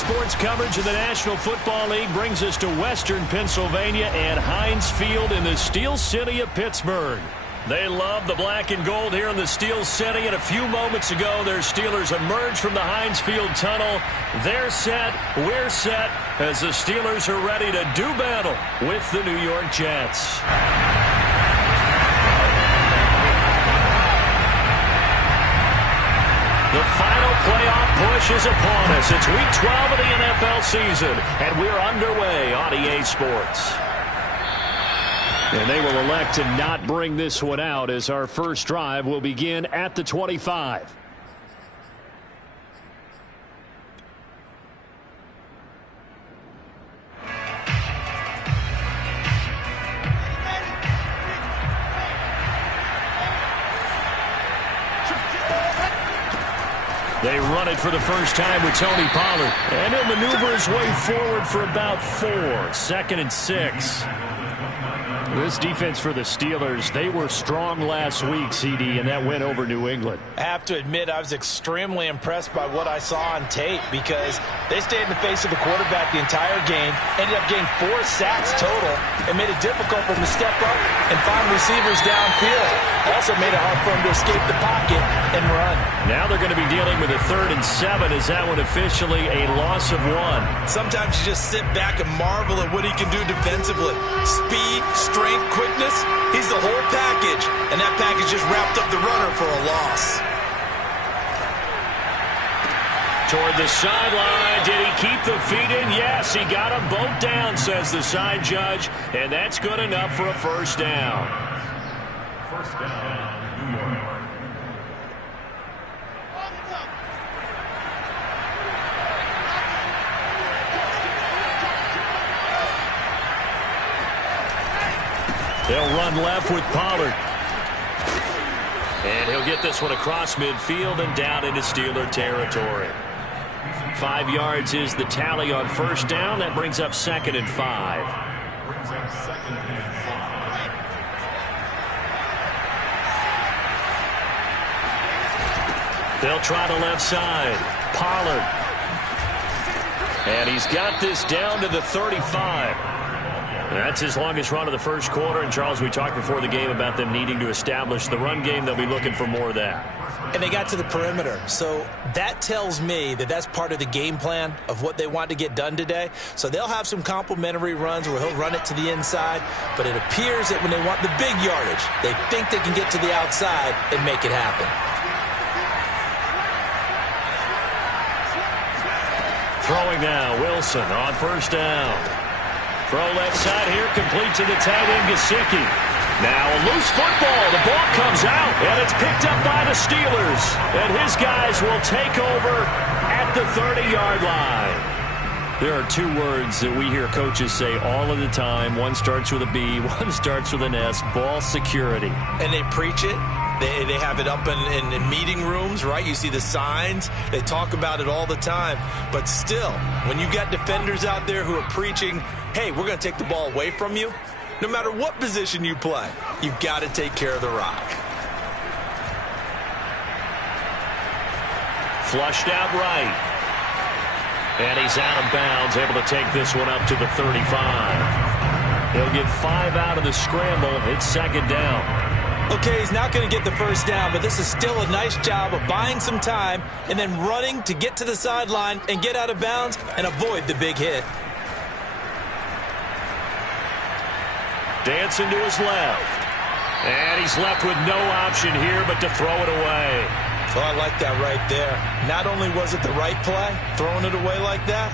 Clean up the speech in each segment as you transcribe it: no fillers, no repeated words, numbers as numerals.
sports coverage of the National Football League brings us to Western Pennsylvania and Heinz Field in the Steel City of Pittsburgh. They love the black and gold here in the Steel City, and a few moments ago their Steelers emerged from the Heinz Field tunnel. They're set, we're set, as the Steelers are ready to do battle with the New York Jets. The final playoff push is upon us. It's Week 12 of the NFL season, and we're underway on EA Sports. And they will elect to not bring this one out as our first drive will begin at the 25. They run it for the first time with Tony Pollard. And he'll maneuver his way forward for about 4. 2nd and 6. This defense for the Steelers, they were strong last week, CD, and that went over New England. I have to admit, I was extremely impressed by what I saw on tape because they stayed in the face of the quarterback the entire game, ended up getting 4 sacks total, and made it difficult for them to step up and find receivers downfield. Also made it hard for them to escape the pocket and run. Now they're going to be dealing with a 3rd and 7. Is that one officially a loss of 1? Sometimes you just sit back and marvel at what he can do defensively. Speed, strength, quickness, he's the whole package, and that package just wrapped up the runner for a loss. Toward the sideline, did he keep the feet in? Yes, he got them both down, says the side judge, and that's good enough for a first down. First down, New York. They'll run left with Pollard. And he'll get this one across midfield and down into Steeler territory. 5 yards is the tally on first down. That brings up 2nd and 5. They'll try the left side. Pollard. And he's got this down to the 35. That's his longest run of the first quarter. And, Charles, we talked before the game about them needing to establish the run game. They'll be looking for more of that. And they got to the perimeter. So that tells me that that's part of the game plan of what they want to get done today. So they'll have some complementary runs where he'll run it to the inside. But it appears that when they want the big yardage, they think they can get to the outside and make it happen. Throwing now, Wilson on first down. Throw left side here, complete to the tight end, Gesicki. Now a loose football. The ball comes out, and it's picked up by the Steelers. And his guys will take over at the 30-yard line. There are 2 words that we hear coaches say all of the time. One starts with a B, one starts with an S, ball security. And they preach it. They have it up in meeting rooms, right? You see the signs. They talk about it all the time. But still, when you got defenders out there who are preaching, hey, we're going to take the ball away from you, no matter what position you play, you've got to take care of the rock. Flushed out right. And he's out of bounds, able to take this one up to the 35. He'll get 5 out of the scramble. It's 2nd down. Okay, he's not going to get the first down, but this is still a nice job of buying some time and then running to get to the sideline and get out of bounds and avoid the big hit. Dancing to his left. And he's left with no option here but to throw it away. So I like that right there. Not only was it the right play, throwing it away like that,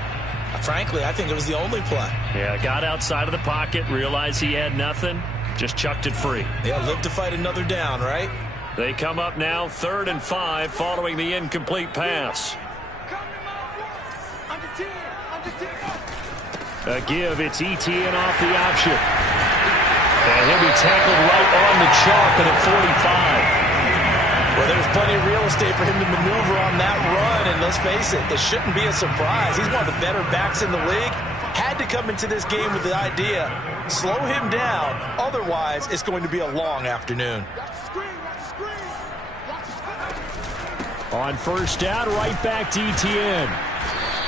frankly, I think it was the only play. Yeah, got outside of the pocket, realized he had nothing. Just chucked it free. Yeah, live to fight another down, right? They come up now 3rd and 5 following the incomplete pass. A give, it's ETN off the option. And he'll be tackled right on the chalk at 45. Well, there's plenty of real estate for him to maneuver on that run, and let's face it, it shouldn't be a surprise. He's one of the better backs in the league. Had to come into this game with the idea, slow him down, otherwise it's going to be a long afternoon. On first down, right back to ETN.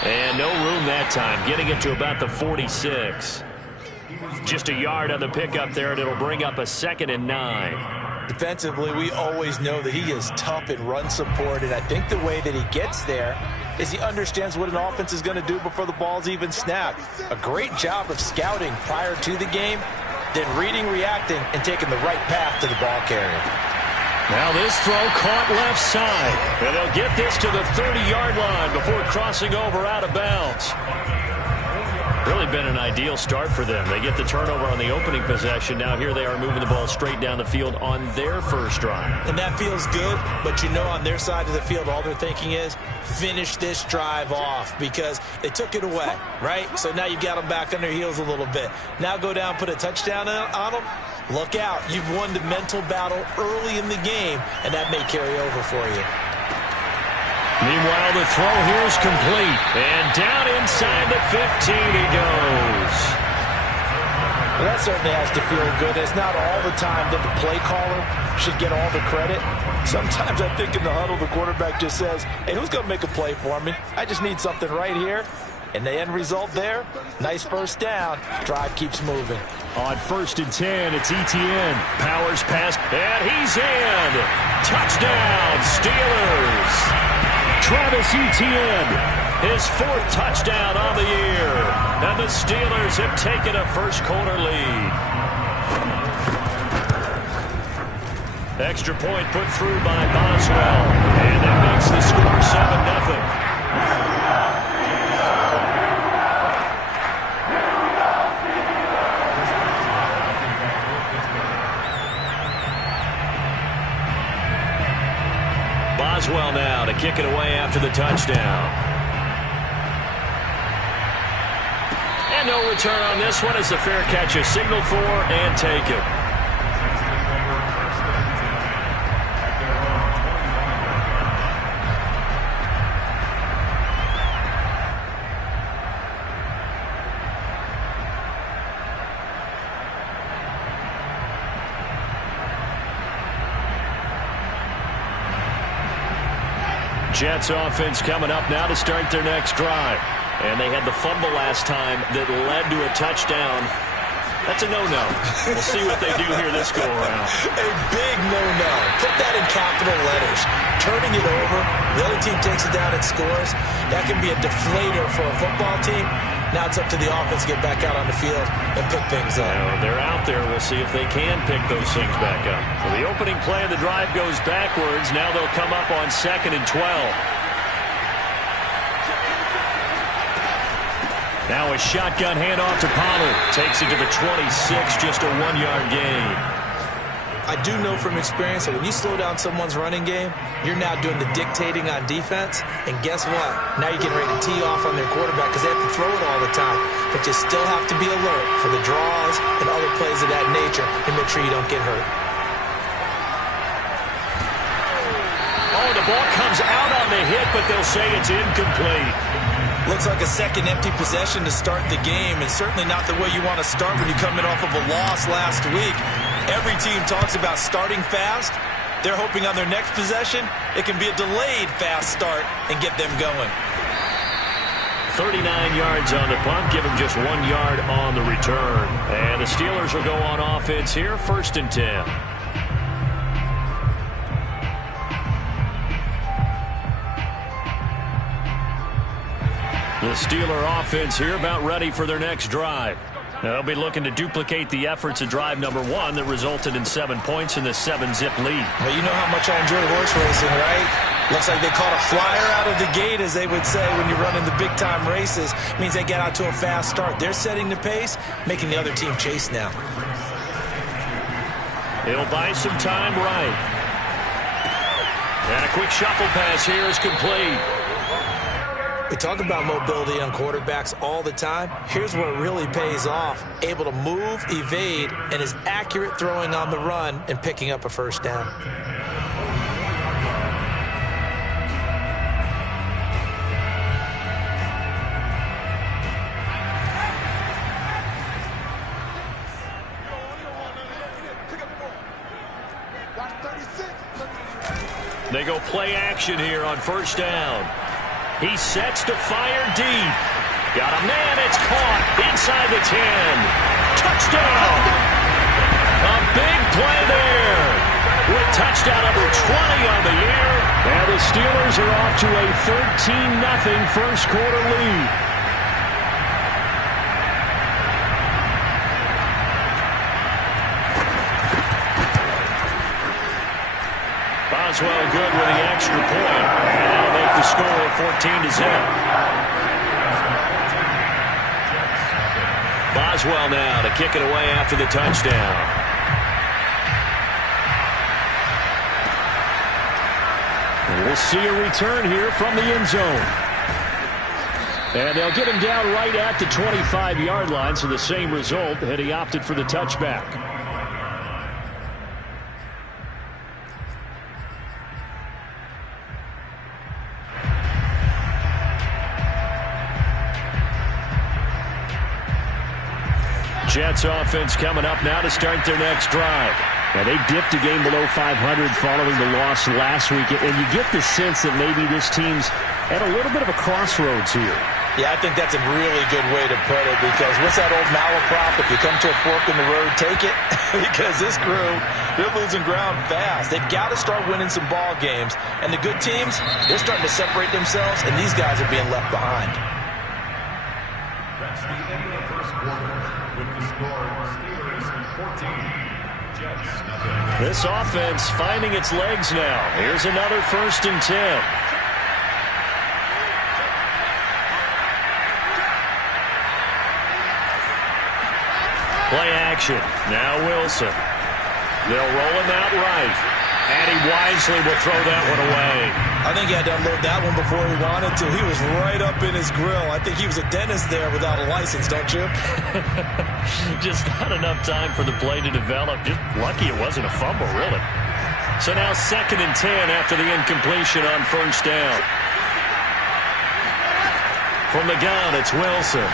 And no room that time, getting it to about the 46. Just a yard on the pickup there, and it'll bring up a 2nd and 9. Defensively, we always know that he is tough in run support, and I think the way that he gets there is he understands what an offense is going to do before the ball's even snapped. A great job of scouting prior to the game, then reading, reacting, and taking the right path to the ball carrier. Now this throw caught left side, and they'll get this to the 30-yard line before crossing over out of bounds. Really been an ideal start for them. They get the turnover on the opening possession. Now here they are moving the ball straight down the field on their first drive. And that feels good, but you know on their side of the field all they're thinking is finish this drive off because they took it away, right? So now you've got them back on their heels a little bit. Now go down, put a touchdown on them. Look out. You've won the mental battle early in the game, and that may carry over for you. Meanwhile, the throw here is complete. And down inside the 15 he goes. Well, that certainly has to feel good. It's not all the time that the play caller should get all the credit. Sometimes I think in the huddle, the quarterback just says, hey, who's going to make a play for me? I just need something right here. And the end result there, nice first down. Drive keeps moving. On 1st and 10, it's Etienne. Powers pass, and he's in. Touchdown, Steelers. Travis Etienne, his 4th touchdown on the year. And the Steelers have taken a first-quarter lead. Extra point put through by Boswell. And that makes the score 7-0. Boswell now to kick it away after the touchdown. And no return on this one as the fair catch is signaled for and taken. Jets offense coming up now to start their next drive. And they had the fumble last time that led to a touchdown. That's a no-no. We'll see what they do here this go-around. A big no-no. Put that in capital letters. Turning it over, the other team takes it down and scores. That can be a deflator for a football team. Now it's up to the offense to get back out on the field and pick things up. Now, they're out there. We'll see if they can pick those things back up. So the opening play of the drive goes backwards. Now they'll come up on 2nd and 12. Now a shotgun handoff to Pollard. Takes it to the 26, just a 1-yard gain. I do know from experience that when you slow down someone's running game, you're now doing the dictating on defense. And guess what? Now you're getting ready to tee off on their quarterback because they have to throw it all the time. But you still have to be alert for the draws and other plays of that nature and make sure you don't get hurt. Oh, the ball comes out on the hit, but they'll say it's incomplete. Looks like a second empty possession to start the game, and certainly not the way you want to start when you're coming off of a loss last week. Every team talks about starting fast. They're hoping on their next possession, it can be a delayed fast start and get them going. 39 yards on the punt, give them just 1 yard on the return. And the Steelers will go on offense here, 1st and 10. The Steeler offense here about ready for their next drive. They'll be looking to duplicate the efforts of drive number 1 that resulted in 7 points in the 7-zip lead. Well, you know how much I enjoy horse racing, right? Looks like they caught a flyer out of the gate, as they would say when you're running the big-time races. Means they get out to a fast start. They're setting the pace, making the other team chase now. He'll buy some time right. And a quick shuffle pass here is complete. We talk about mobility on quarterbacks all the time. Here's where it really pays off. Able to move, evade, and is accurate throwing on the run and picking up a first down. They go play action here on 1st down. He sets to fire deep. Got a man, it's caught inside the 10. Touchdown! A big play there. With touchdown number 20 on the year. And the Steelers are off to a 13-0 first quarter lead. Boswell good with the extra point. And that'll make the score 14-0. Boswell now to kick it away after the touchdown. And we'll see a return here from the end zone. And they'll get him down right at the 25-yard line, so the same result had he opted for the touchback. Jets offense coming up now to start their next drive. Now, they dipped a game below 500 following the loss last week, and you get the sense that maybe this team's at a little bit of a crossroads here. Yeah, I think that's a really good way to put it, because what's that old malaprop? If you come to a fork in the road, take it. Because this crew, they're losing ground fast. They've got to start winning some ball games. And the good teams, they're starting to separate themselves, and these guys are being left behind. That's the end of the first quarter with the score Steelers 14. This offense finding its legs now. Here's another 1st and 10. Play action. Now Wilson. They'll roll him out right. And he wisely will throw that one away. I think he had to unload that one before he wanted to. He was right up in his grill. I think he was a dentist there without a license, don't you? Just not enough time for the play to develop. Just lucky it wasn't a fumble, really. So now 2nd and 10 after the incompletion on 1st down. From the gun, it's Wilson.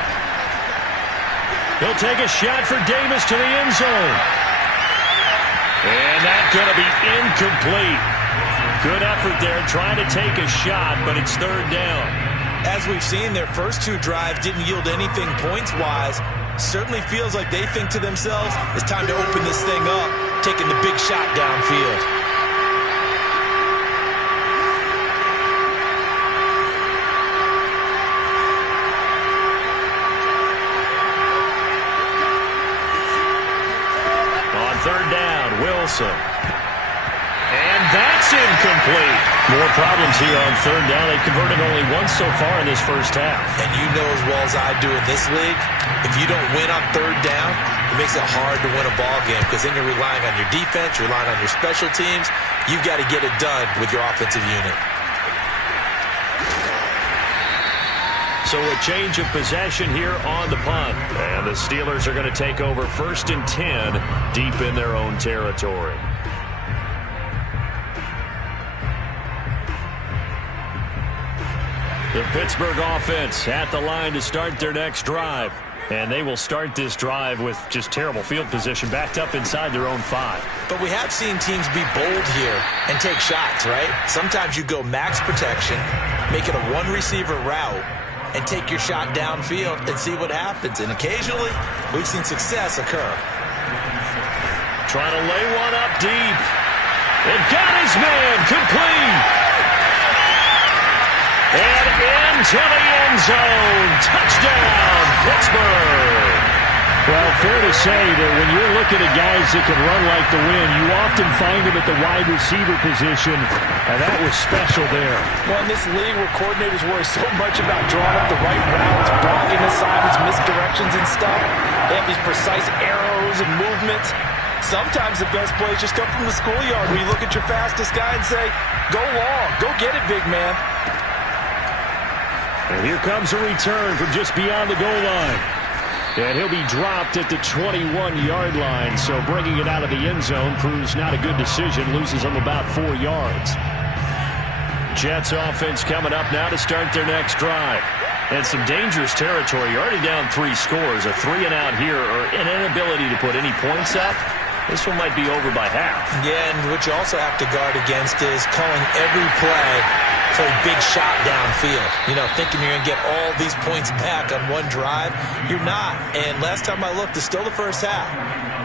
He'll take a shot for Davis to the end zone. And that's going to be incomplete. Good effort there trying to take a shot, but it's 3rd down. As we've seen, their first 2 drives didn't yield anything points-wise. Certainly feels like they think to themselves, it's time to open this thing up, taking the big shot downfield. On 3rd down, Wilson. And that's incomplete. More problems here on 3rd down. They've converted only once so far in this first half. And you know as well as I do in this league, if you don't win on 3rd down, it makes it hard to win a ball game, because then you're relying on your defense, you're relying on your special teams. You've got to get it done with your offensive unit. So a change of possession here on the punt. And the Steelers are going to take over 1st and 10 deep in their own territory. The Pittsburgh offense at the line to start their next drive. And they will start this drive with just terrible field position, backed up inside their own 5. But we have seen teams be bold here and take shots, right? Sometimes you go max protection, make it a one-receiver route, and take your shot downfield and see what happens. And occasionally, we've seen success occur. Trying to lay one up deep. And got his man complete. And into the end zone. Touchdown, Pittsburgh. Well, fair to say that when you're looking at guys that can run like the wind, you often find them at the wide receiver position, and that was special there. Well, in this league where coordinators worry so much about drawing up the right routes, blocking assignments, misdirections and stuff, they have these precise arrows and movements. Sometimes the best plays just come from the schoolyard where you look at your fastest guy and say, go long, go get it, big man. And here comes a return from just beyond the goal line. And he'll be dropped at the 21-yard line, so bringing it out of the end zone proves not a good decision, loses them about 4 yards. Jets offense coming up now to start their next drive. And some dangerous territory. You're already down 3 scores. A 3-and-out here, or an inability to put any points up. This one might be over by half. Yeah, and what you also have to guard against is calling every play for a big shot downfield. You know, thinking you're going to get all these points back on one drive. You're not. And last time I looked, it's still the first half.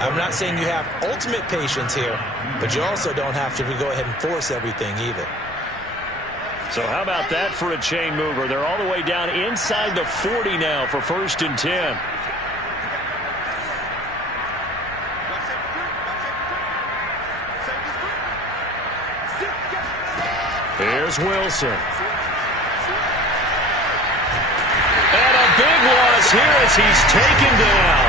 I'm not saying you have ultimate patience here, but you also don't have to go ahead and force everything either. So how about that for a chain mover? They're all the way down inside the 40 now for 1st and 10. Here's Wilson. And a big loss here as he's taken down.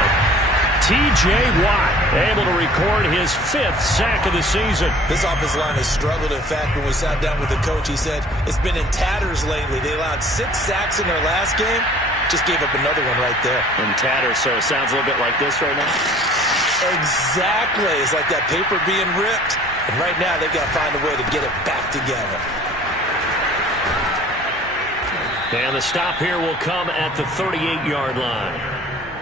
T.J. Watt able to record his 5th sack of the season. This offensive line has struggled. In fact, when we sat down with the coach, he said it's been in tatters lately. They allowed 6 sacks in their last game. Just gave up another one right there. In tatters, so it sounds a little bit like this right now? Exactly. It's like that paper being ripped. And right now, they've got to find a way to get it back together. And the stop here will come at the 38-yard line.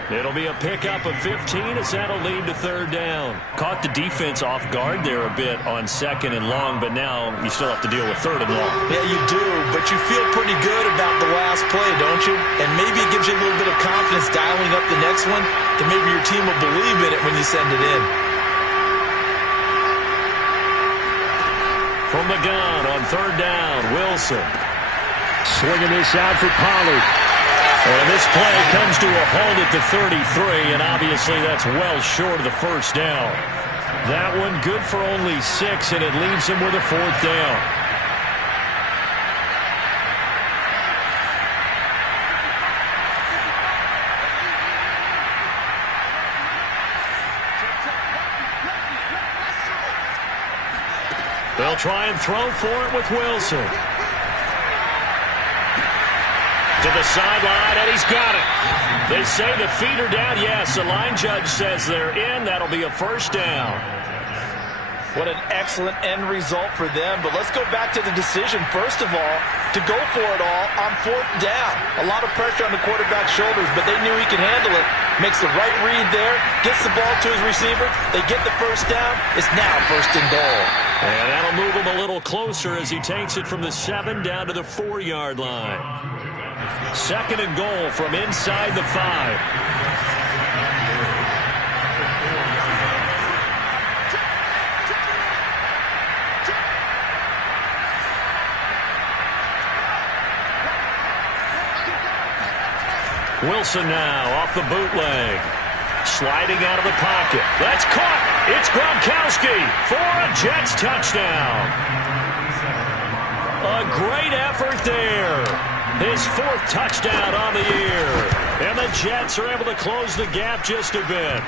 It'll be a pickup of 15 as that'll lead to 3rd down. Caught the defense off guard there a bit on 2nd and long, but now you still have to deal with 3rd and long. Yeah, you do, but you feel pretty good about the last play, don't you? And maybe it gives you a little bit of confidence dialing up the next one, that maybe your team will believe in it when you send it in. From the gun on 3rd down, Wilson. Swinging this out for Pollard. And this play comes to a halt at the 33, and obviously that's well short of the 1st down. That one good for only 6, and it leaves him with a 4th down. They'll try and throw for it with Wilson. To the sideline, and he's got it. They say the feet are down. Yes, the line judge says they're in. That'll be a 1st down. What an excellent end result for them. But let's go back to the decision, first of all, to go for it all on 4th down. A lot of pressure on the quarterback's shoulders, but they knew he could handle it. Makes the right read there, gets the ball to his receiver. They get the 1st down. It's now 1st and goal. And that'll move him a little closer as he takes it from the 7 down to the 4-yard line. 2nd and goal from inside the 5. Wilson now off the bootleg. Sliding out of the pocket. That's caught. It's Gronkowski for a Jets touchdown. A great effort there. His 4th touchdown on the year. And the Jets are able to close the gap just a bit.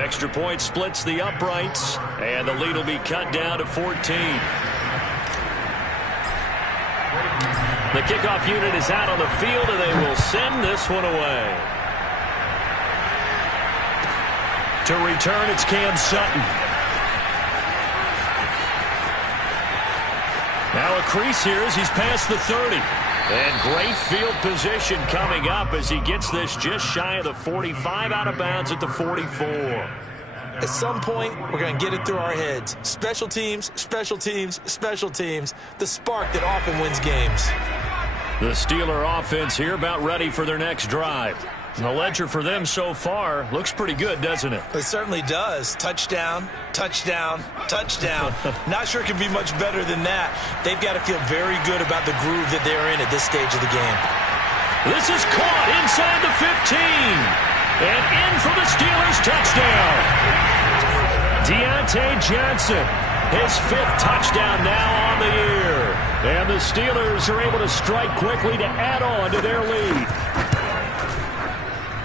Extra point splits the uprights, and the lead will be cut down to 14. The kickoff unit is out on the field, and they will send this one away. To return, it's Cam Sutton. Now a crease here as he's past the 30. And great field position coming up as he gets this just shy of the 45, out of bounds at the 44. At some point, we're going to get it through our heads. Special teams, special teams, special teams. The spark that often wins games. The Steeler offense here about ready for their next drive. The ledger for them so far looks pretty good, doesn't it? It certainly does. Touchdown, touchdown, touchdown. Not sure it can be much better than that. They've got to feel very good about the groove that they're in at this stage of the game. This is caught inside the 15. And in for the Steelers touchdown. Deontay Johnson, his 5th touchdown now on the year. And the Steelers are able to strike quickly to add on to their lead.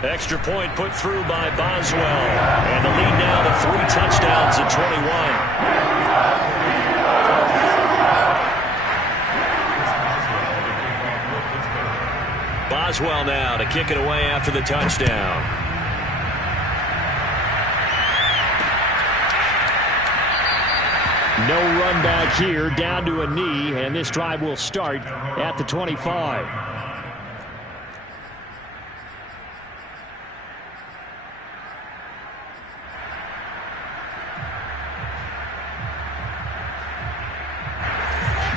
Extra point put through by Boswell. And the lead now to 3 touchdowns at 21. Boswell now to kick it away after the touchdown. No run back here, down to a knee, and this drive will start at the 25.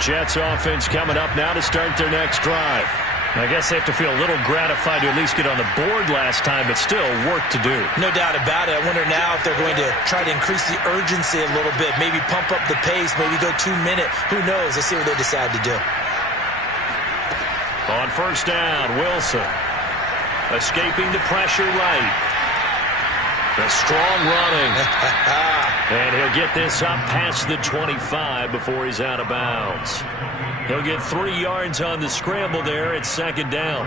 Jets offense coming up now to start their next drive. I guess they have to feel a little gratified to at least get on the board last time, but still work to do. No doubt about it. I wonder now if they're going to try to increase the urgency a little bit, maybe pump up the pace, maybe go 2-minute. Who knows? Let's see what they decide to do. On first down, Wilson. Escaping the pressure right. A strong running. And he'll get this up past the 25 before he's out of bounds. He'll get 3 yards on the scramble there at second down.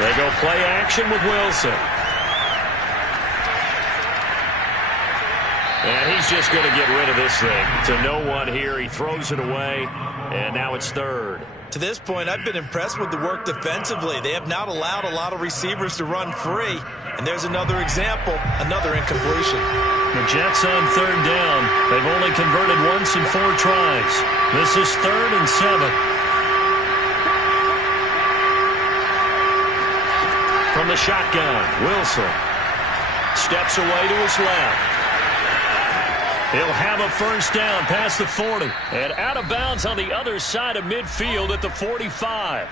They go play action with Wilson. And he's just going to get rid of this thing. To no one here. He throws it away. And now it's third. To this point, I've been impressed with the work defensively. They have not allowed a lot of receivers to run free. And there's another example, another incompletion. The Jets on third down. They've only converted once in 4 tries. This is 3rd and 7. From the shotgun, Wilson steps away to his left. He'll have a first down past the 40. And out of bounds on the other side of midfield at the 45.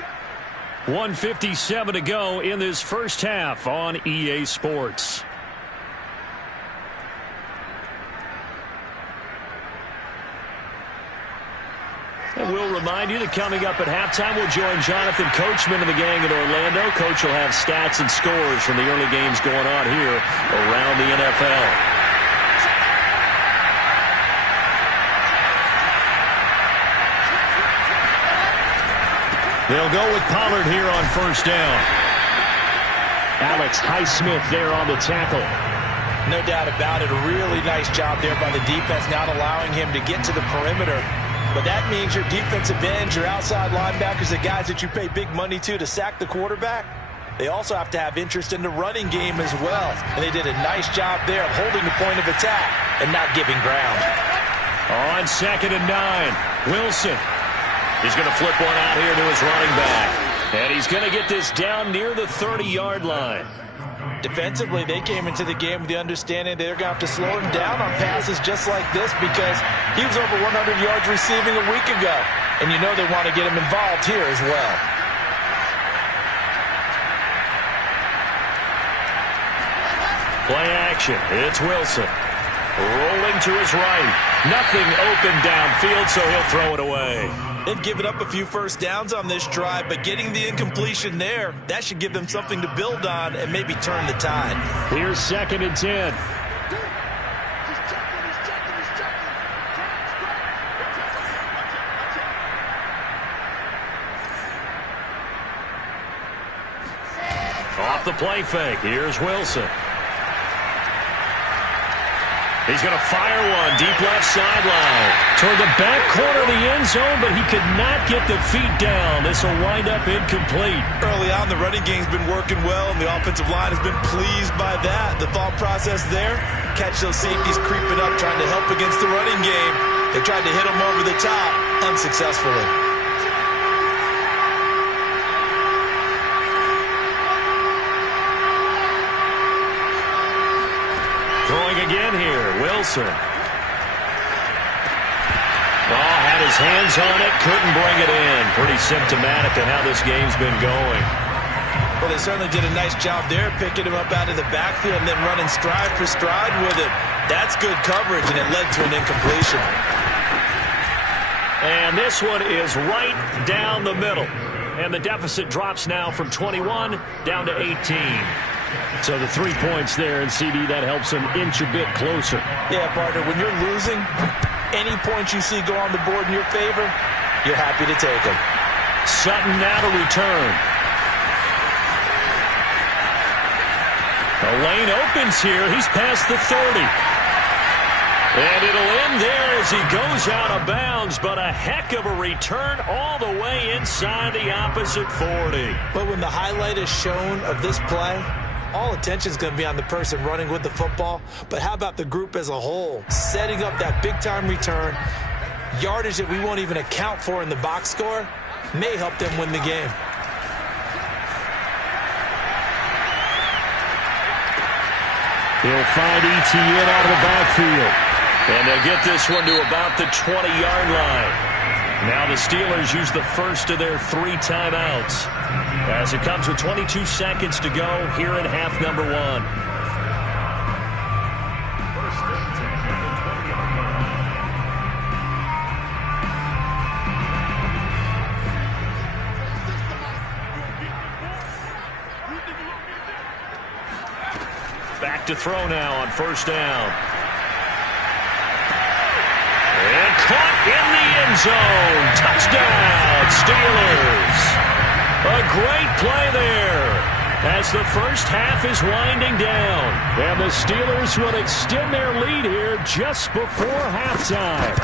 1:57 to go in this first half on EA Sports. And we'll remind you that coming up at halftime, we'll join Jonathan Coachman and the gang in Orlando. Coach will have stats and scores from the early games going on here around the NFL. They'll go with Pollard here on first down. Alex Highsmith there on the tackle. No doubt about it. A really nice job there by the defense, not allowing him to get to the perimeter. But that means your defensive ends, your outside linebackers, the guys that you pay big money to sack the quarterback, they also have to have interest in the running game as well. And they did a nice job there of holding the point of attack and not giving ground. On 2nd and 9, Wilson. He's going to flip one out here to his running back. And he's going to get this down near the 30-yard line. Defensively, they came into the game with the understanding they're going to have to slow him down on passes just like this because he was over 100 yards receiving a week ago. And you know they want to get him involved here as well. Play action. It's Wilson. Rolling to his right. Nothing open downfield, so he'll throw it away. They've given up a few first downs on this drive, but getting the incompletion there, that should give them something to build on and maybe turn the tide. Here's 2nd and 10. Off the play fake. Here's Wilson. He's going to fire one deep left sideline toward the back corner of the end zone, but he could not get the feet down. This will wind up incomplete. Early on, the running game's been working well, and the offensive line has been pleased by that. The thought process there, catch those safeties creeping up, trying to help against the running game. They tried to hit him over the top, unsuccessfully. Throwing again here, Wilson. Oh, had his hands on it, couldn't bring it in. Pretty symptomatic of how this game's been going. Well, they certainly did a nice job there, picking him up out of the backfield and then running stride for stride with him. That's good coverage, and it led to an incompletion. And this one is right down the middle. And the deficit drops now from 21 down to 18. So the 3 points there, and CD, that helps him inch a bit closer. Yeah, partner, when you're losing, any points you see go on the board in your favor, you're happy to take them. Sutton now to return. The lane opens here. He's past the 30. And it'll end there as he goes out of bounds, but a heck of a return all the way inside the opposite 40. But when the highlight is shown of this play, all attention is going to be on the person running with the football, but how about the group as a whole? Setting up that big-time return, yardage that we won't even account for in the box score, may help them win the game. He'll find ETN out of the backfield. And they'll get this one to about the 20-yard line. Now the Steelers use the first of their 3 timeouts as it comes with 22 seconds to go here in half number 1. Back to throw now on first down. And caught in the end zone. Touchdown, Steelers. A great play there as the first half is winding down. And the Steelers will extend their lead here just before halftime.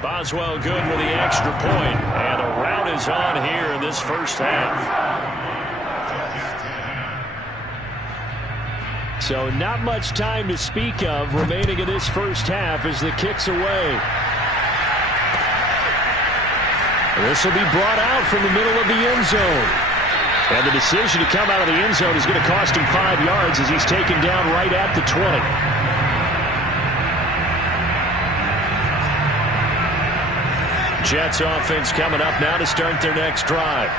Boswell good with the extra point, and a rout is on here in this first half. So not much time to speak of remaining in this first half as the kick's away. This will be brought out from the middle of the end zone. And the decision to come out of the end zone is going to cost him 5 yards as he's taken down right at the 20. Jets offense coming up now to start their next drive.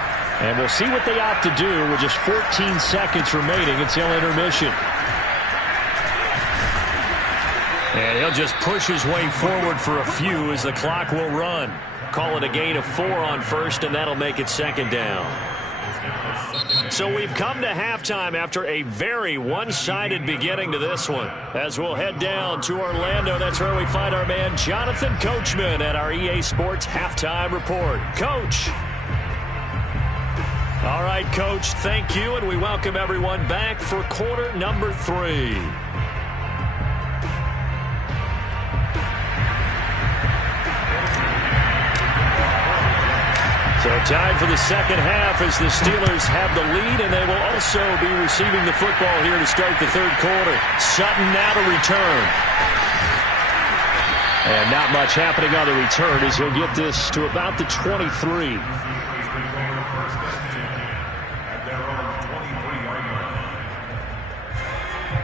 And we'll see what they opt to do with just 14 seconds remaining until intermission. And he'll just push his way forward for a few as the clock will run. Call it a gain of 4 on first, and that'll make it second down. So we've come to halftime after a very one-sided beginning to this one. As we'll head down to Orlando, that's where we find our man Jonathan Coachman at our EA Sports Halftime Report. Coach. All right, Coach, thank you, and we welcome everyone back for quarter number 3. So time for the second half as the Steelers have the lead, and they will also be receiving the football here to start the third quarter. Sutton now to return. And not much happening on the return as he'll get this to about the 23.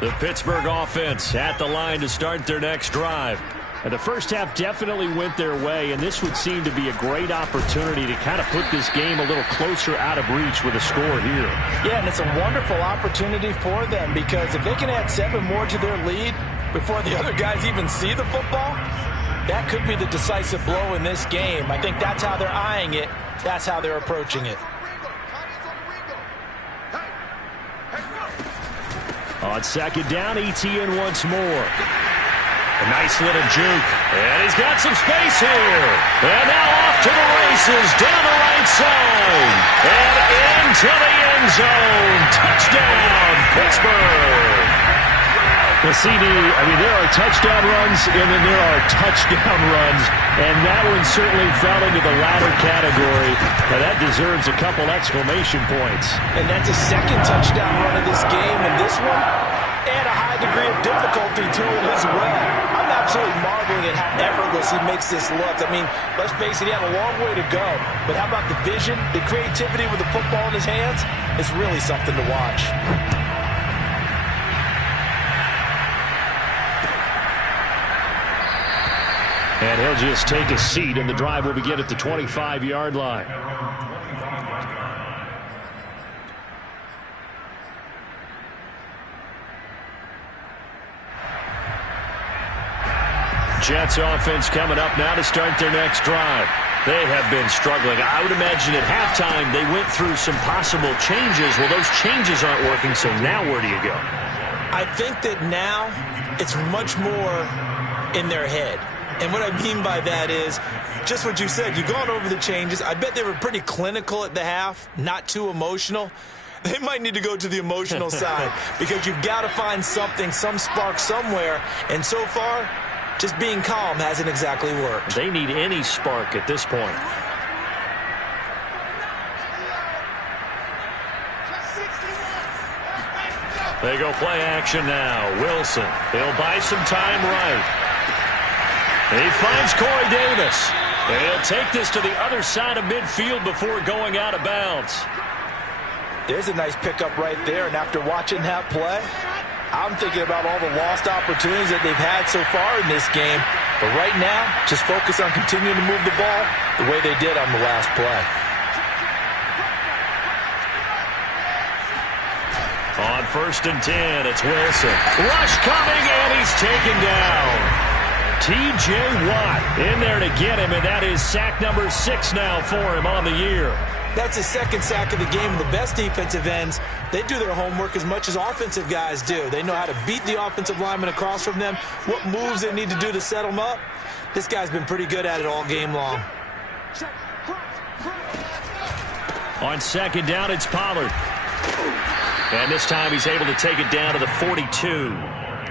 The Pittsburgh offense at the line to start their next drive. And the first half definitely went their way, and this would seem to be a great opportunity to kind of put this game a little closer out of reach with a score here. Yeah, and it's a wonderful opportunity for them because if they can add 7 more to their lead before the other guys even see the football, that could be the decisive blow in this game. I think that's how they're eyeing it. That's how they're approaching it. On second down, ETN once more. A nice little juke. And he's got some space here. And now off to the races down the right side. And into the end zone. Touchdown, Pittsburgh. The CD, there are touchdown runs and then there are touchdown runs. And that one certainly fell into the latter category. Now that deserves a couple exclamation points. And that's a second touchdown run of this game. And this one, and a high degree of difficulty to it as well. I'm absolutely marveling at how effortless he makes this look. Let's face it, he had a long way to go. But how about the vision, the creativity with the football in his hands? It's really something to watch. And he'll just take a seat, and the drive will begin at the 25-yard line. Jets offense coming up now to start their next drive. They have been struggling. I would imagine at halftime they went through some possible changes. Well, those changes aren't working, so now where do you go? I think that now it's much more in their head. And what I mean by that is just what you said. You've gone over the changes. I bet they were pretty clinical at the half, not too emotional. They might need to go to the emotional side because you've got to find something, some spark somewhere. And so far, just being calm hasn't exactly worked. They need any spark at this point. They go play action now. Wilson. He'll buy some time right. He finds Corey Davis. And he'll take this to the other side of midfield before going out of bounds. There's a nice pickup right there, and after watching that play, I'm thinking about all the lost opportunities that they've had so far in this game. But right now, just focus on continuing to move the ball the way they did on the last play. On 1st and 10, it's Wilson. Rush coming, and he's taken down. T.J. Watt in there to get him, and that is sack number 6 now for him on the year. That's his 2nd sack of the game, and the best defensive ends, they do their homework as much as offensive guys do. They know how to beat the offensive lineman across from them, what moves they need to do to set them up. This guy's been pretty good at it all game long. On 2nd down, it's Pollard. And this time he's able to take it down to the 42.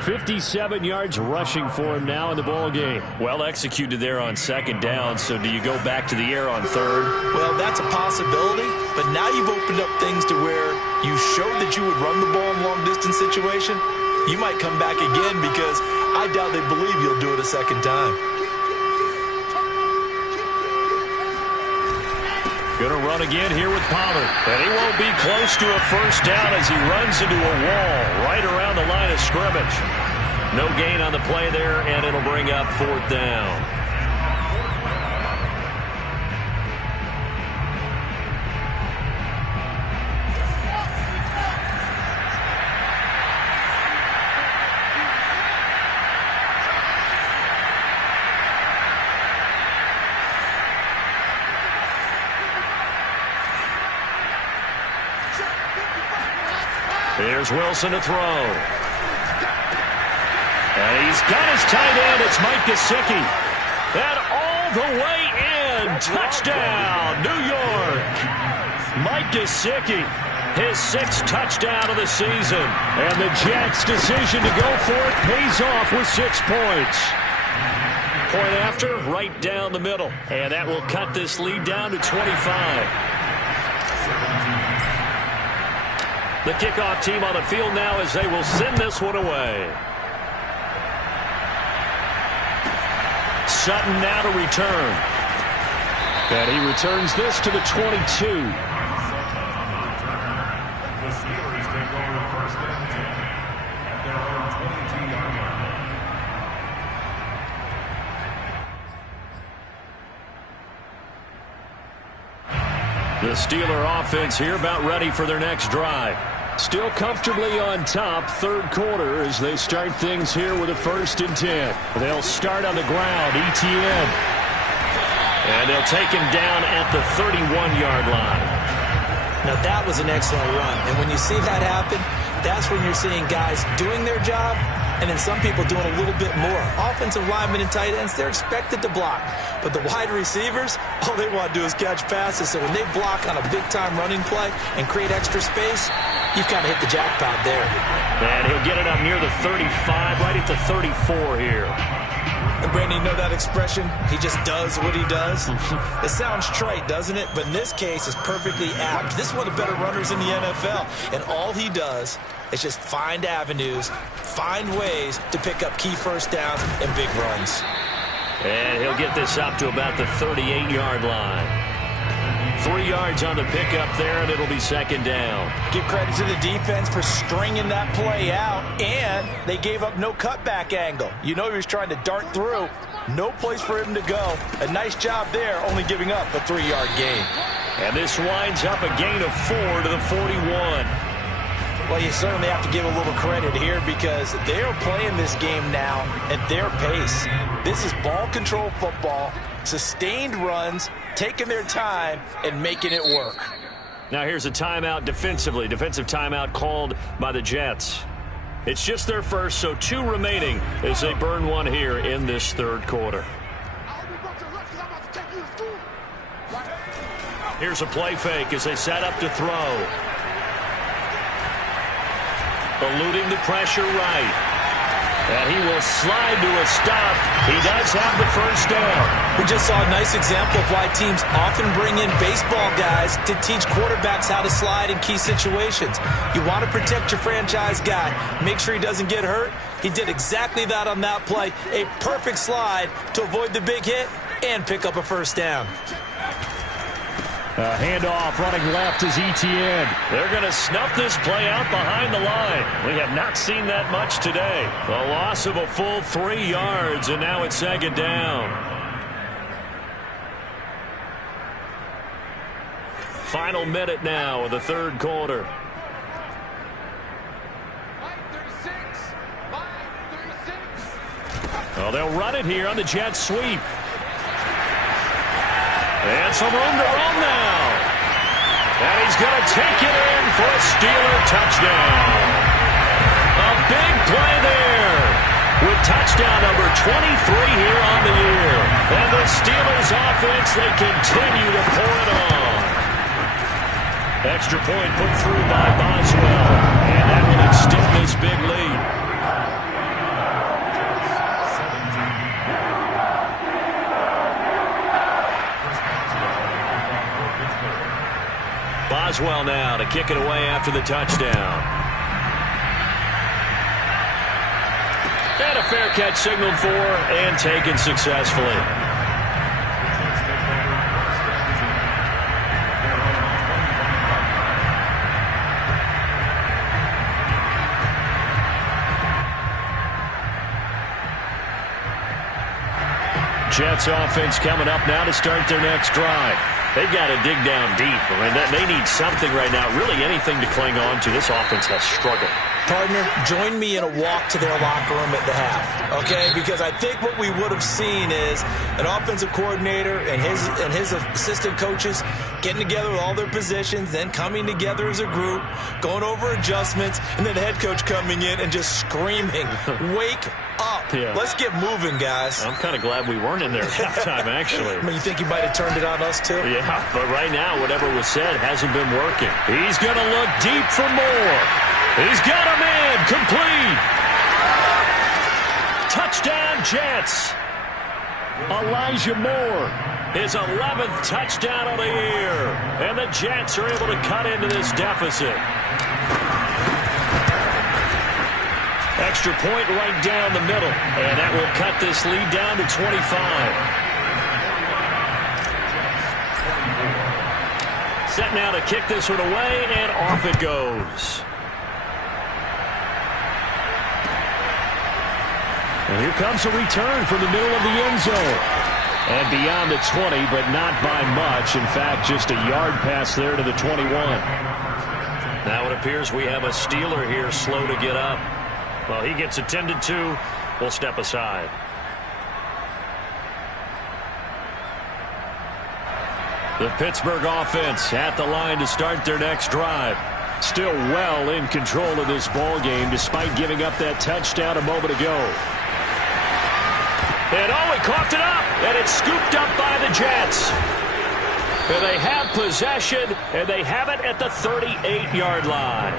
57 yards rushing for him now in the ball game. Well executed there on 2nd down, so do you go back to the air on 3rd? Well, that's a possibility, but now you've opened up things to where you showed that you would run the ball in long-distance situation. You might come back again because I doubt they believe you'll do it a 2nd time. Going to run again here with Pollard. And he won't be close to a 1st down as he runs into a wall right around the line of scrimmage. No gain on the play there, and it'll bring up 4th down. Here's Wilson to throw. And he's got his tight end. It's Mike Gesicki. And all the way in. Touchdown, New York. Mike Gesicki, his 6th touchdown of the season. And the Jets' decision to go for it pays off with 6 points. Point after, right down the middle. And that will cut this lead down to 25. The kickoff team on the field now as they will send this one away. Sutton now to return. And he returns this to the 22. The Steelers take over 1st and 10 at their own 22-yard line. The Steeler offense here about ready for their next drive. Still comfortably on top, 3rd quarter as they start things here with a 1st and 10. They'll start on the ground, ETN. And they'll take him down at the 31-yard line. Now that was an excellent run, and when you see that happen, that's when you're seeing guys doing their job and then some people doing a little bit more. Offensive linemen and tight ends, they're expected to block. But the wide receivers, all they want to do is catch passes. So when they block on a big-time running play and create extra space, you've kind of hit the jackpot there. And he'll get it up near the 35, right at the 34 here. And Brandon, you know that expression? He just does what he does. It sounds trite, doesn't it? But in this case, it's perfectly apt. This is one of the better runners in the NFL. And all he does is just find avenues, find ways to pick up key 1st downs and big runs. And he'll get this up to about the 38-yard line. 3 yards on the pickup there, and it'll be 2nd down. Give credit to the defense for stringing that play out, and they gave up no cutback angle. You know he was trying to dart through. No place for him to go. A nice job there, only giving up a 3-yard gain. And this winds up a gain of 4 to the 41. Well, you certainly have to give a little credit here because they are playing this game now at their pace. This is ball control football, sustained runs, taking their time and making it work. Now here's a timeout defensively. Defensive timeout called by the Jets. It's just their first, so 2 remaining as they burn one here in this 3rd quarter. Here's a play fake as they set up to throw. Eluding the pressure right. And he will slide to a stop. He does have the 1st down. We just saw a nice example of why teams often bring in baseball guys to teach quarterbacks how to slide in key situations. You want to protect your franchise guy. Make sure he doesn't get hurt. He did exactly that on that play. A perfect slide to avoid the big hit and pick up a 1st down. Handoff running left is Etienne. They're going to snuff this play out behind the line. We have not seen that much today. A loss of a full 3 yards, and now it's 2nd down. Final minute now of the 3rd quarter. Well, they'll run it here on the jet sweep. And some room to run now. And he's going to take it in for a Steeler touchdown. A big play there with touchdown number 23 here on the year. And the Steelers offense, they continue to pour it on. Extra point put through by Boswell. And that will extend this big lead. Boswell now to kick it away after the touchdown. And a fair catch signaled for and taken successfully. Jets offense coming up now to start their next drive. They've got to dig down deep. I mean, they need something right now, really anything to cling on to. This offense has struggled. Partner, join me in a walk to their locker room at the half, okay? Because I think what we would have seen is an offensive coordinator and his assistant coaches getting together with all their positions, then coming together as a group, going over adjustments, and then the head coach coming in and just screaming, "Wake up. Yeah. Let's get moving, guys." I'm kind of glad we weren't in there at halftime, actually. I mean, you think he might have turned it on us, too? Yeah, but right now, whatever was said hasn't been working. He's going to look deep for more. He's got him in. Complete. Touchdown, Jets. Elijah Moore, his 11th touchdown of the year. And the Jets are able to cut into this deficit. Extra point right down the middle. And that will cut this lead down to 25. Set now to kick this one away, and off it goes. And here comes a return from the middle of the end zone. And beyond the 20, but not by much. In fact, just a yard pass there to the 21. Now it appears we have a Steeler here slow to get up. Well, he gets attended to. We'll step aside. The Pittsburgh offense at the line to start their next drive. Still well in control of this ball game despite giving up that touchdown a moment ago. And he coughed it up, and it's scooped up by the Jets. And they have possession, and they have it at the 38-yard line.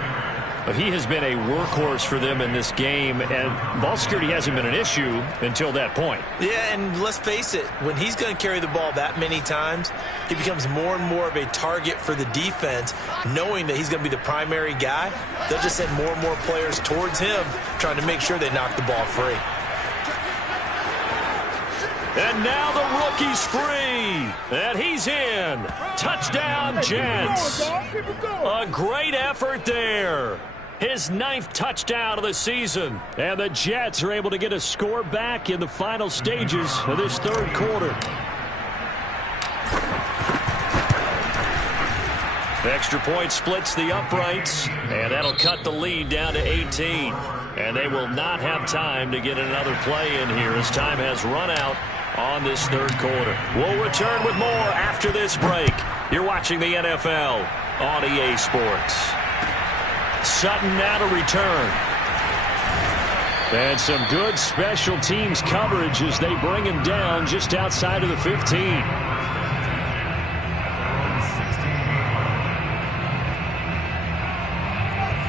But he has been a workhorse for them in this game, and ball security hasn't been an issue until that point. Yeah, and let's face it, when he's going to carry the ball that many times, he becomes more and more of a target for the defense, knowing that he's going to be the primary guy. They'll just send more and more players towards him, trying to make sure they knock the ball free. And now the rookie's free, and he's in. Touchdown, Jets. A great effort there. His 9th touchdown of the season. And the Jets are able to get a score back in the final stages of this 3rd quarter. Extra point splits the uprights, and that'll cut the lead down to 18. And they will not have time to get another play in here as time has run out on this 3rd quarter. We'll return with more after this break. You're watching the NFL on EA Sports. Sutton now to return. And some good special teams coverage as they bring him down just outside of the 15.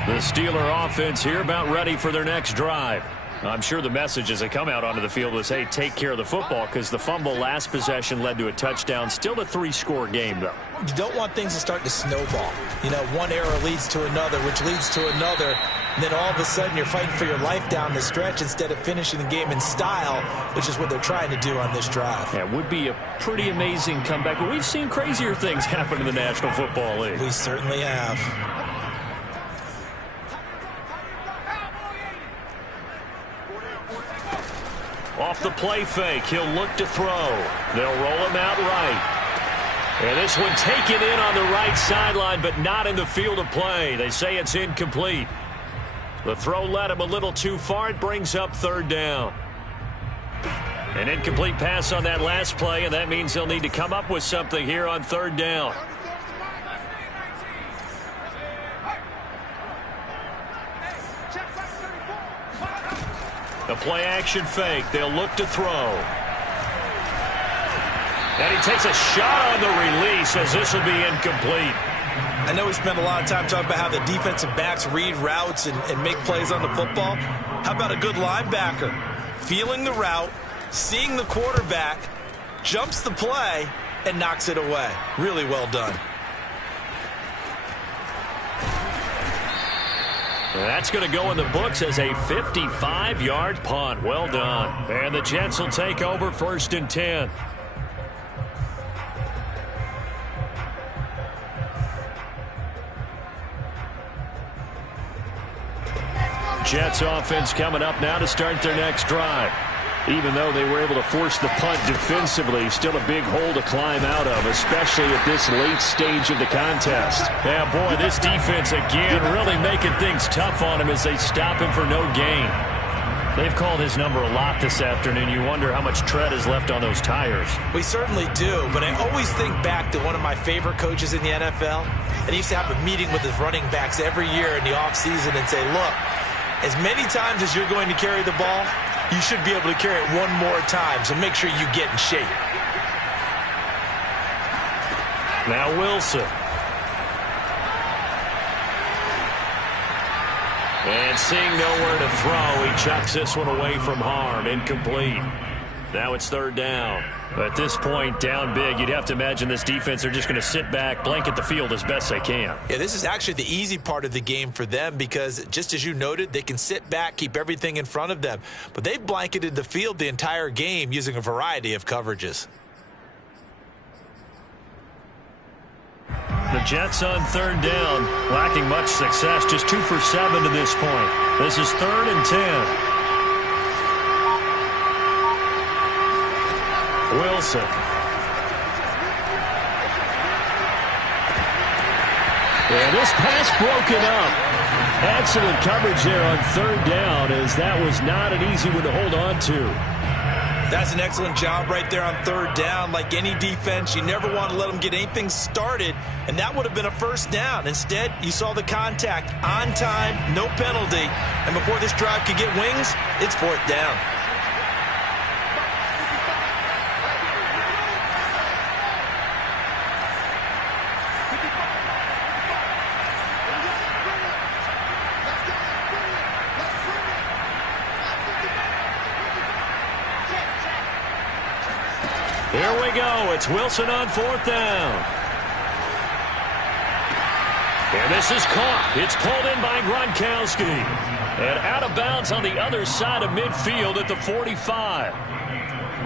The Steeler offense here about ready for their next drive. I'm sure the message as they come out onto the field was, hey, take care of the football, because the fumble last possession led to a touchdown. Still a 3-score game, though. you don't want things to start to snowball. You know, one error leads to another, which leads to another. And then all of a sudden you're fighting for your life down the stretch instead of finishing the game in style, which is what they're trying to do on this drive. Yeah, it would be a pretty amazing comeback, but we've seen crazier things happen in the National Football League. We certainly have. Off the play fake, he'll look to throw. They'll roll him out right. And this one taken in on the right sideline, but not in the field of play. They say it's incomplete. The throw led him a little too far. It brings up third down. An incomplete pass on that last play, and that means they'll need to come up with something here on third down. The play action fake. They'll look to throw. And he takes a shot on the release as this will be incomplete. I know we spent a lot of time talking about how the defensive backs read routes and make plays on the football. How about a good linebacker? Feeling the route, seeing the quarterback, jumps the play, and knocks it away. Really well done. That's going to go in the books as a 55-yard punt. Well done. And the Jets will take over 1st and 10. Jets offense coming up now to start their next drive. Even though they were able to force the punt defensively, still a big hole to climb out of, especially at this late stage of the contest. Yeah, boy, this defense again really making things tough on him as they stop him for no gain. They've called his number a lot this afternoon. You wonder how much tread is left on those tires. We certainly do, but I always think back to one of my favorite coaches in the NFL. And he used to have a meeting with his running backs every year in the offseason and say, look, as many times as you're going to carry the ball, you should be able to carry it one more time, so make sure you get in shape. Now Wilson. And seeing nowhere to throw, he chucks this one away from harm. Incomplete. Now it's third down. At this point, down big, you'd have to imagine this defense are just going to sit back, blanket the field as best they can. Yeah, this is actually the easy part of the game for them because, just as you noted, they can sit back, keep everything in front of them. But they've blanketed the field the entire game using a variety of coverages. The Jets on third down, lacking much success, just 2 for 7 to this point. This is 3rd and 10. Wilson. And this pass broken up. Excellent coverage there on third down, as that was not an easy one to hold on to. That's an excellent job right there on third down. Like any defense, you never want to let them get anything started, and that would have been a first down. Instead, you saw the contact on time, no penalty, and before this drive could get wings, it's 4th down. Here we go. It's Wilson on 4th down. And this is caught. It's pulled in by Gronkowski. And out of bounds on the other side of midfield at the 45.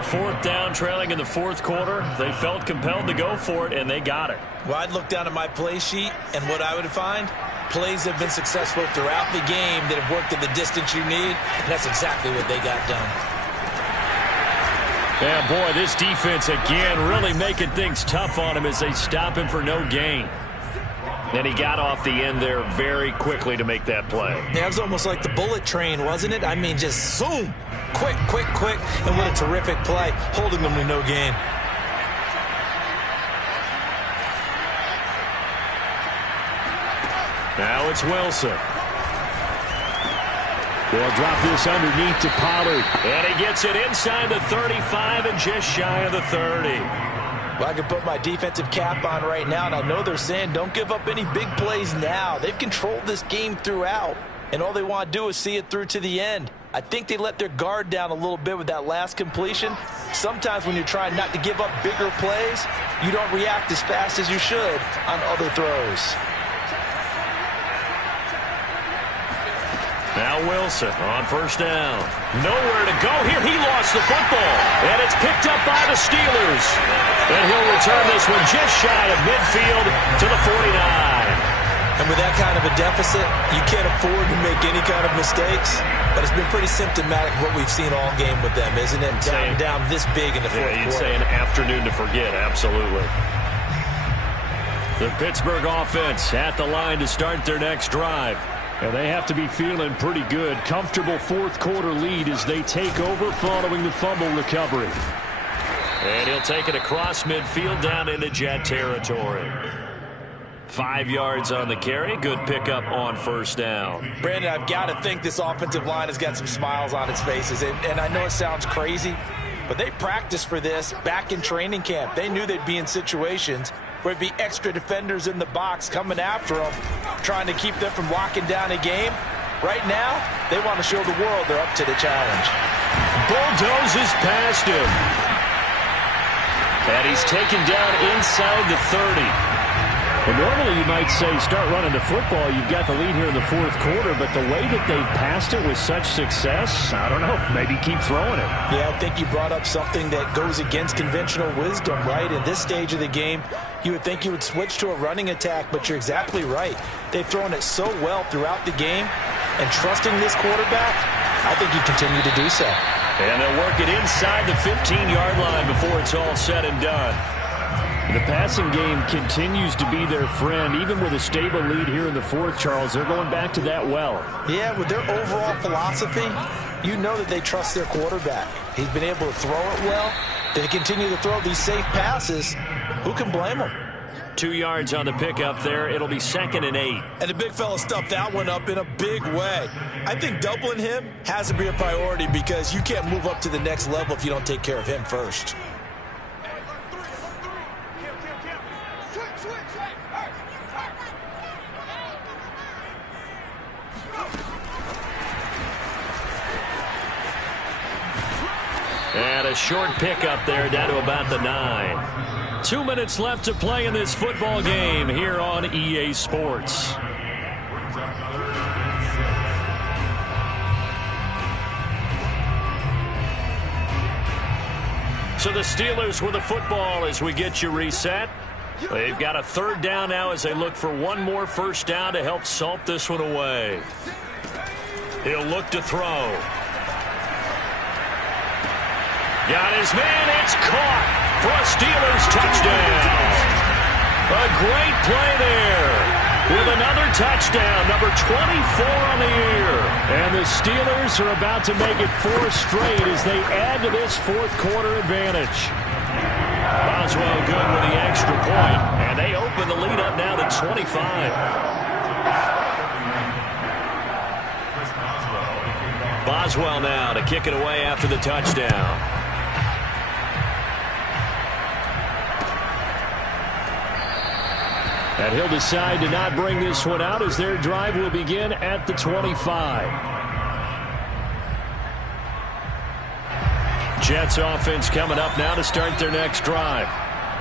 4th down, trailing in the 4th quarter. They felt compelled to go for it, and they got it. Well, I'd look down at my play sheet, and what I would find, plays have been successful throughout the game that have worked at the distance you need, and that's exactly what they got done. Yeah, boy, this defense, again, really making things tough on him as they stop him for no gain. And he got off the end there very quickly to make that play. Yeah, it was almost like the bullet train, wasn't it? I mean, just zoom. Quick, quick, quick. And what a terrific play, holding them to no gain. Now it's Wilson. They'll drop this underneath to Pollard. And he gets it inside the 35 and just shy of the 30. Well, I can put my defensive cap on right now, and I know they're saying don't give up any big plays now. They've controlled this game throughout, and all they want to do is see it through to the end. I think they let their guard down a little bit with that last completion. Sometimes when you're trying not to give up bigger plays, you don't react as fast as you should on other throws. Now Wilson on first down. Nowhere to go here. He lost the football. And it's picked up by the Steelers. And he'll return this one just shy of midfield to the 49. And with that kind of a deficit, you can't afford to make any kind of mistakes. But it's been pretty symptomatic what we've seen all game with them, isn't it? Down this big in the fourth quarter. You'd say an afternoon to forget, absolutely. The Pittsburgh offense at the line to start their next drive. And they have to be feeling pretty good. Comfortable fourth quarter lead as they take over following the fumble recovery. And he'll take it across midfield down into Jet territory. 5 yards on the carry. Good pickup on first down. Brandon, I've got to think this offensive line has got some smiles on its faces. And I know it sounds crazy, but they practiced for this back in training camp. They knew they'd be in situations where it'd be extra defenders in the box coming after them, trying to keep them from locking down a game. Right now, they want to show the world they're up to the challenge. Bulldozes past him. And he's taken down inside the 30. Well, normally you might say start running the football. You've got the lead here in the fourth quarter, but the way that they've passed it with such success, I don't know, maybe keep throwing it. Yeah, I think you brought up something that goes against conventional wisdom, right? In this stage of the game, you would think you would switch to a running attack, but you're exactly right. They've thrown it so well throughout the game, and trusting this quarterback, I think you continue to do so. And they'll work it inside the 15-yard line before it's all said and done. The passing game continues to be their friend. Even with a stable lead here in the fourth, Charles, they're going back to that well. Yeah, with their overall philosophy, you know that they trust their quarterback. He's been able to throw it well. They continue to throw these safe passes. Who can blame them? 2 yards on the pickup there. It'll be 2nd and 8. And the big fella stuffed that one up in a big way. I think doubling him has to be a priority because you can't move up to the next level if you don't take care of him first. And a short pickup there down to about the 9. 2 minutes left to play in this football game here on EA Sports. So the Steelers with the football as we get you reset. They've got a third down now as they look for one more first down to help salt this one away. He'll look to throw. Got his man. It's caught for a Steelers touchdown. A great play there with another touchdown, number 24 on the year. And the Steelers are about to make it 4 straight as they add to this fourth quarter advantage. Boswell good with the extra point, and they open the lead up now to 25. Boswell now to kick it away after the touchdown. And he'll decide to not bring this one out as their drive will begin at the 25. Jets offense coming up now to start their next drive.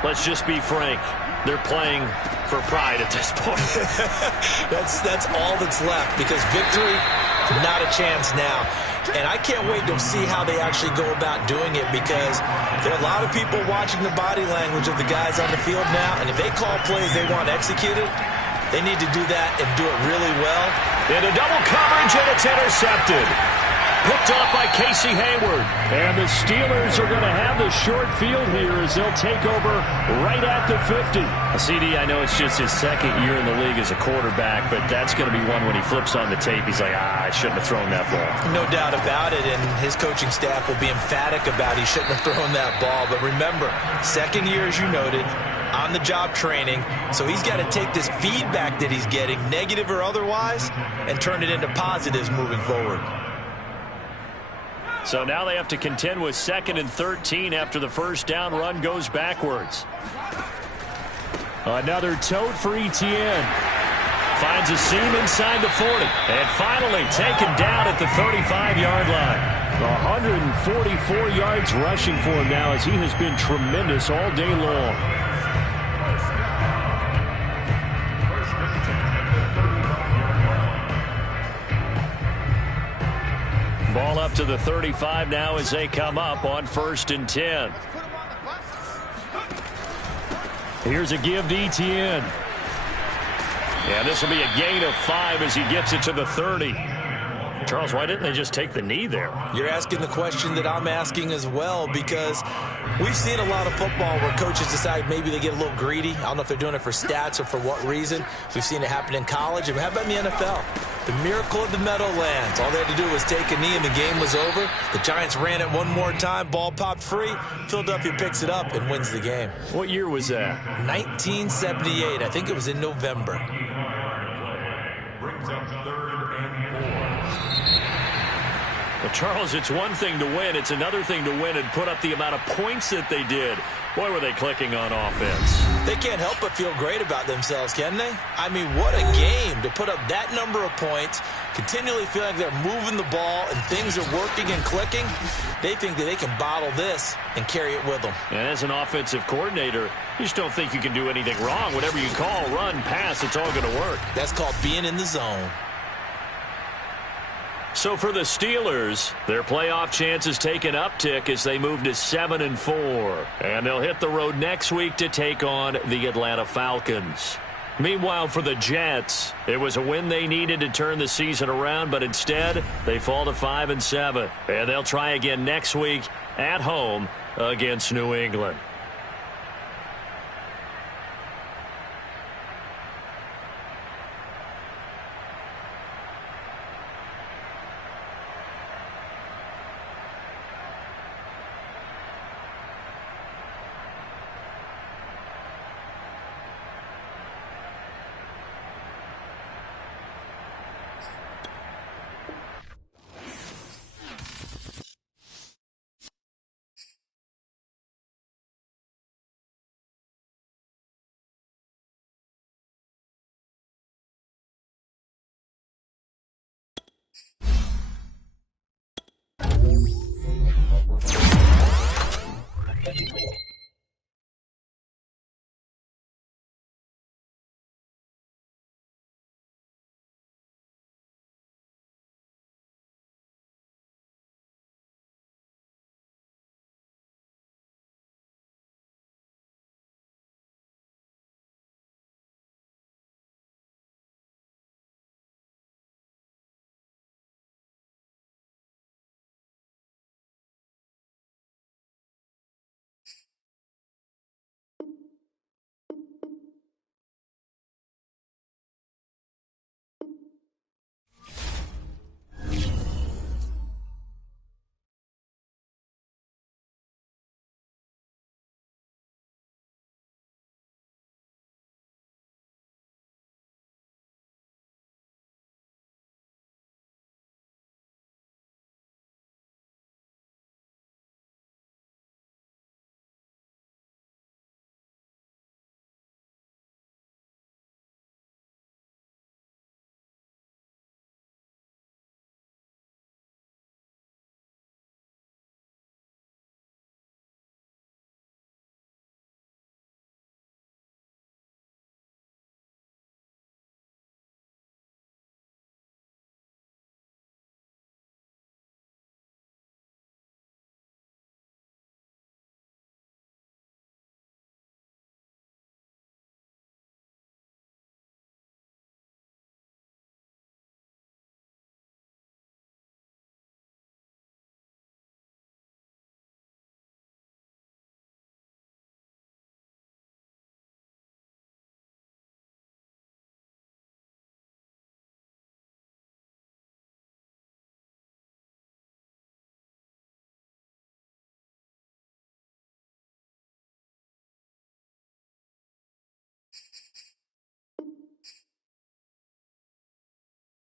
Let's just be frank. They're playing for pride at this point. That's all that's left because victory, not a chance now. And I can't wait to see how they actually go about doing it because there are a lot of people watching the body language of the guys on the field now. And if they call plays they want executed, they need to do that and do it really well. Into double coverage, and it's intercepted. Picked off by Casey Hayward. And the Steelers are going to have the short field here as they'll take over right at the 50. CD, I know it's just his second year in the league as a quarterback, but that's going to be one when he flips on the tape. He's like, I shouldn't have thrown that ball. No doubt about it, and his coaching staff will be emphatic about he shouldn't have thrown that ball. But remember, second year, as you noted, on-the-job training, so he's got to take this feedback that he's getting, negative or otherwise, and turn it into positives moving forward. So now they have to contend with 2nd and 13 after the first down run goes backwards. Another tote for Etienne. Finds a seam inside the 40. And finally taken down at the 35-yard line. 144 yards rushing for him now as he has been tremendous all day long. Ball up to the 35 now as they come up on 1st and 10. Here's a give to Etienne. Yeah, this will be a gain of 5 as he gets it to the 30. Charles, why didn't they just take the knee there? You're asking the question that I'm asking as well, because we've seen a lot of football where coaches decide maybe they get a little greedy. I don't know if they're doing it for stats or for what reason. We've seen it happen in college. And how about in the NFL? The miracle of the Meadowlands. All they had to do was take a knee and the game was over. The Giants ran it one more time. Ball popped free. Philadelphia picks it up and wins the game. What year was that? 1978. I think it was in November. Brings up 3rd and 4. Well, Charles, it's one thing to win. It's another thing to win and put up the amount of points that they did. Boy, were they clicking on offense. They can't help but feel great about themselves, can they? I mean, what a game to put up that number of points, continually feeling like they're moving the ball and things are working and clicking. They think that they can bottle this and carry it with them. And as an offensive coordinator, you just don't think you can do anything wrong. Whatever you call, run, pass, it's all going to work. That's called being in the zone. So for the Steelers, their playoff chances take an uptick as they move to 7-4. And they'll hit the road next week to take on the Atlanta Falcons. Meanwhile, for the Jets, it was a win they needed to turn the season around, but instead they fall to 5-7. And they'll try again next week at home against New England.